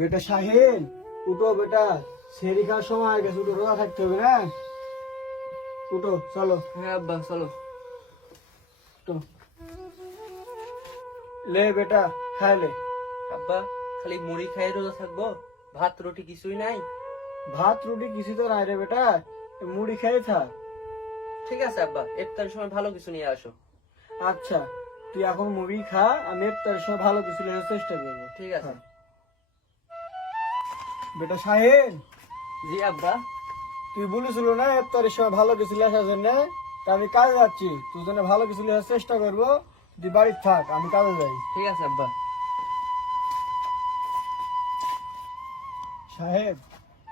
বেটা শাহিন, উঠো বেটা, সেরি খাওয়ার সময় হয়ে গেছে, উঠো, রোজা থাকতে হবে না। উঠো, চলো। হ্যাঁ আব্বা চলো। উঠো। লে বেটা, খাইলে। আব্বা খালি মুড়ি খাই রোজা থাকবো, ভাত রুটি কিছুই নাই? ভাত রুটি কিছু তো নাই রে বেটা, মুড়ি খেয়ে থাক। ঠিক আছে আব্বা, ইফতারের সময় ভালো কিছু নিয়ে আসো। আচ্ছা, তুই এখন মুড়ি খা, আমি তার সময় ভালো কিছু লেখার চেষ্টা করবো। ঠিক আছে। বেটা শাহিন, জি আব্বা। তুই বলেছিল না তোর সময় ভালো কিছু লেখার জন্য, তা আমি কাজে যাচ্ছি, তোর জন্য ভালো কিছু লেখার চেষ্টা করবো। তুই বাড়িতে থাক, আমি কাজে যাই। ঠিক আছে আব্বা। সাহেব,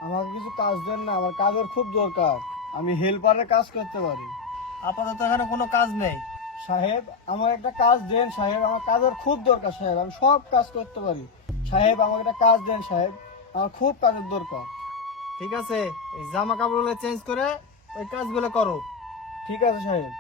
আমাকে কিছু কাজ দেন না, আমার কাজের খুব দরকার, আমি হেল্পারের কাজ করতে পারি। আপাতত এখানে কোনো কাজ নেই। সাহেব, আমার একটা কাজ দেন সাহেব, আমার কাজের খুব দরকার সাহেব, আমি সব কাজ করতে পারি। সাহেব, আমাকে একটা কাজ দেন সাহেব, আমার খুব কাজের দরকার। ঠিক আছে, এই জামা কাপড়গুলো চেঞ্জ করে ওই কাজগুলো করো। ঠিক আছে সাহেব।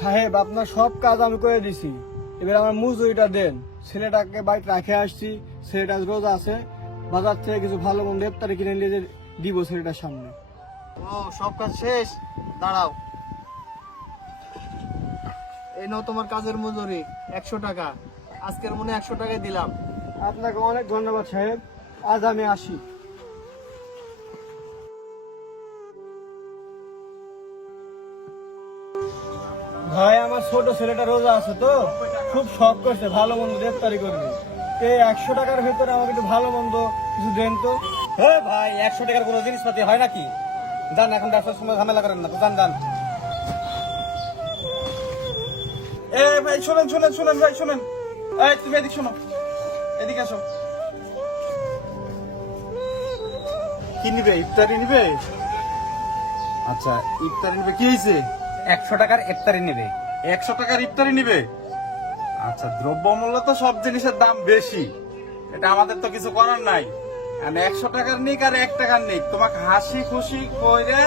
সাহেব, আপনার সব কাজ আমি করে দিছি, এবার আমার মজুরিটা দেন। ছেলেটাকে বাড়িতে রাখে আসছি, ছেলেটা রোজা আছে, বাজার থেকে কিছু ভালো মন্দ ইফতারি কিনে নিয়ে দিব ছেলেটার সামনে। ও, সব কাজ শেষ? দাঁড়াও, এই নাও তোমার কাজের মজুরি 100 টাকা। আজকের মনে 100 টাকাই দিলাম। আপনাকে অনেক ধন্যবাদ সাহেব, আজ আমি আসি। ভাই, আমার ছোট ছেলেটা রোজা আছে তো, খুব শখ করছে ভালো মন্দ ইফতারি করবে। এই 100 টাকার ভেতরে আমাকে একটু ভালো মন্দ কিছু দেন তো। হ্যাঁ ভাই, 100 টাকার কোনো জিনিসপাতি হয় নাকি? যান, এখন ব্যবসার সময় ঝামেলা করেন না তো, যান যান। এ ভাই, শোনেন শোনেন শোনেন ভাই, শোনেন। এই তুমি এদিকে শোনো, এদিকে আসো। কি নিবে? ইফতারি নিবে? আচ্ছা, ইফতারি নিবে। কি হয়েছে? 100 টাকার ইফতারি নেবে। 100 টাকার ইফতারি নিবে? আচ্ছা, দ্রব্যমূল্য তো সব জিনিসের দাম বেশি, এটা আমাদের তো কিছু করার নাই। 100 টাকার নিক আর 1 টাকার নিক, তোমাকে হাসি খুশি করে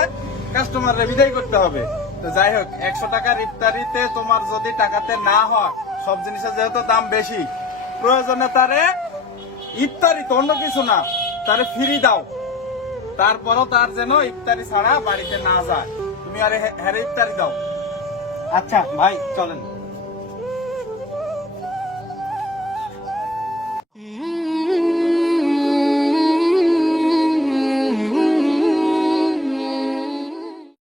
কাস্টমাররে বিদায় করতে হবে। তো যাই হোক, 100 টাকার ইফতারিতে তোমার যদি টাকাতে না হয়, সব জিনিসের যেহেতু দাম বেশি, প্রয়োজনে তারে ইফতারি তো অন্য কিছু না, তারে ফ্রি দাও। তারপরও তার যেন ইফতারি ছাড়া বাড়িতে না যায়, তুমি আরে হ্যারে ইফতারি দাও। আচ্ছা ভাই, চলেন।